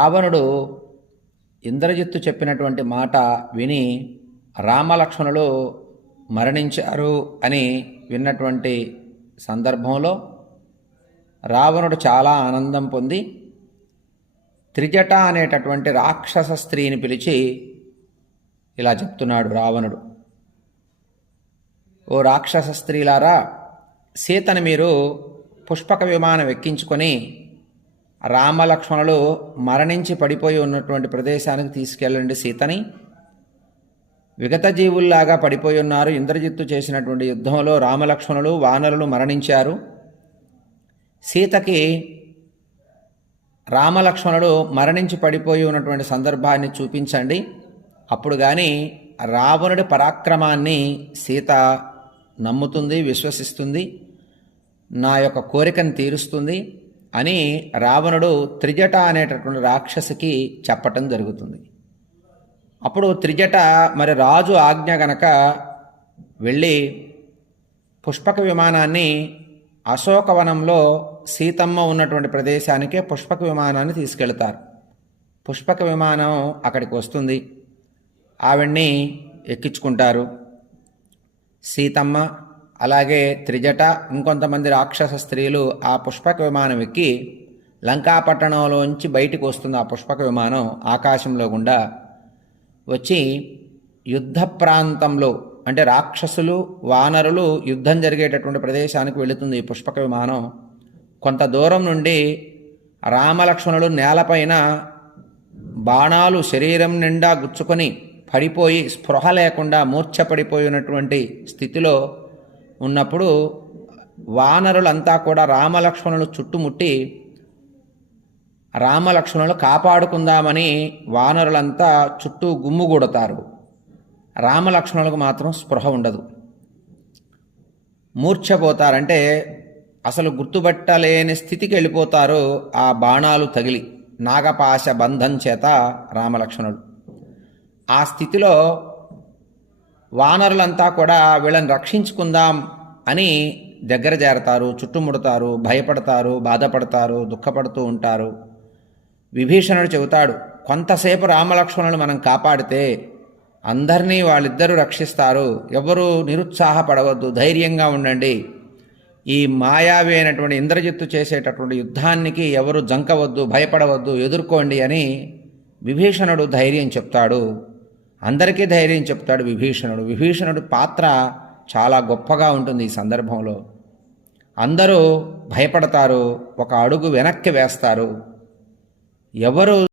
రావణుడు ఇంద్రజిత్తు చెప్పినటువంటి మాట విని రామలక్ష్మణులు మరణించారు అని విన్నటువంటి సందర్భంలో రావణుడు చాలా ఆనందం పొంది త్రిజట అనేటటువంటి రాక్షస స్త్రీని పిలిచి ఇలా చెప్తున్నాడు రావణుడు. ఓ రాక్షస స్త్రీలారా సీతను మీరు పుష్పక విమానం ఎక్కించుకొని రామలక్ష్మణులు మరణించి పడిపోయి ఉన్నటువంటి ప్రదేశానికి తీసుకెళ్ళండి సీతని. విగత జీవుల్లాగా పడిపోయి ఉన్నారు. ఇంద్రజిత్తు చేసినటువంటి యుద్ధంలో రామలక్ష్మణులు వానరులు మరణించారు. సీతకి రామలక్ష్మణుడు మరణించి పడిపోయి ఉన్నటువంటి సందర్భాన్ని చూపించండి. అప్పుడు కానీ రావణుడి పరాక్రమాన్ని సీత నమ్ముతుంది విశ్వసిస్తుంది నా యొక్క కోరికను తీరుస్తుంది. అని రావణుడు త్రిజట అనేటటువంటి రాక్షసికి చెప్పటం జరుగుతుంది. అప్పుడు త్రిజట మరి రాజు ఆజ్ఞ గనక వెళ్ళి పుష్పక విమానాన్ని అశోకవనంలో సీతమ్మ ఉన్నటువంటి ప్రదేశానికే పుష్పక విమానాన్ని తీసుకెళ్తారు. పుష్పక విమానం అక్కడికి వస్తుంది. ఆవిడ్ని ఎక్కించుకుంటారు. సీతమ్మ అలాగే త్రిజట ఇంకొంతమంది రాక్షస స్త్రీలు ఆ పుష్పక విమానం ఎక్కి లంకాపట్టణంలోంచి బయటికి వస్తుంది ఆ పుష్పక విమానం ఆకాశంలో గుండా. వచ్చి యుద్ధ ప్రాంతంలో అంటే రాక్షసులు వానరులు యుద్ధం జరిగేటటువంటి ప్రదేశానికి వెళుతుంది ఈ పుష్పక విమానం. కొంత దూరం నుండి రామలక్ష్మణులు నేలపైన బాణాలు శరీరం నిండా గుచ్చుకొని పడిపోయి స్పృహ లేకుండా మూర్ఛపడిపోయినటువంటి స్థితిలో ఉన్నప్పుడు వానరులంతా కూడా రామలక్ష్మణులు చుట్టుముట్టి రామలక్ష్మణులు కాపాడుకుందామని వానరులంతా చుట్టూ గుమ్ముగూడతారు రామలక్ష్మణులకు మాత్రం స్పృహ ఉండదు. మూర్ఛపోతారంటే అసలు గుర్తుపట్టలేని స్థితికి వెళ్ళిపోతారు ఆ బాణాలు తగిలి. నాగపాశ బంధం చేత రామలక్ష్మణుడు. ఆ స్థితిలో వానరులంతా కూడా వీళ్ళని రక్షించుకుందాం అని దగ్గర చేరతారు చుట్టుముడతారు భయపడతారు బాధపడతారు దుఃఖపడుతూ ఉంటారు. విభీషణుడు చెబుతాడు కొంతసేపు రామలక్ష్మణులు మనం కాపాడితే అందరినీ వాళ్ళిద్దరూ రక్షిస్తారు. ఎవరు నిరుత్సాహపడవద్దు ధైర్యంగా ఉండండి. ఈ మాయావి అయినటువంటి ఇంద్రజిత్తు చేసేటటువంటి యుద్ధానికి ఎవరు జంకవద్దు భయపడవద్దు ఎదుర్కోండి అని విభీషణుడు ధైర్యం చెప్తాడు. అందరికీ ధైర్యం చెప్తాడు విభీషణుడు. విభీషణుడు పాత్ర చాలా గొప్పగా ఉంటుంది ఈ సందర్భంలో. అందరూ భయపడతారు ఒక అడుగు వెనక్కి వేస్తారు. ఎవరు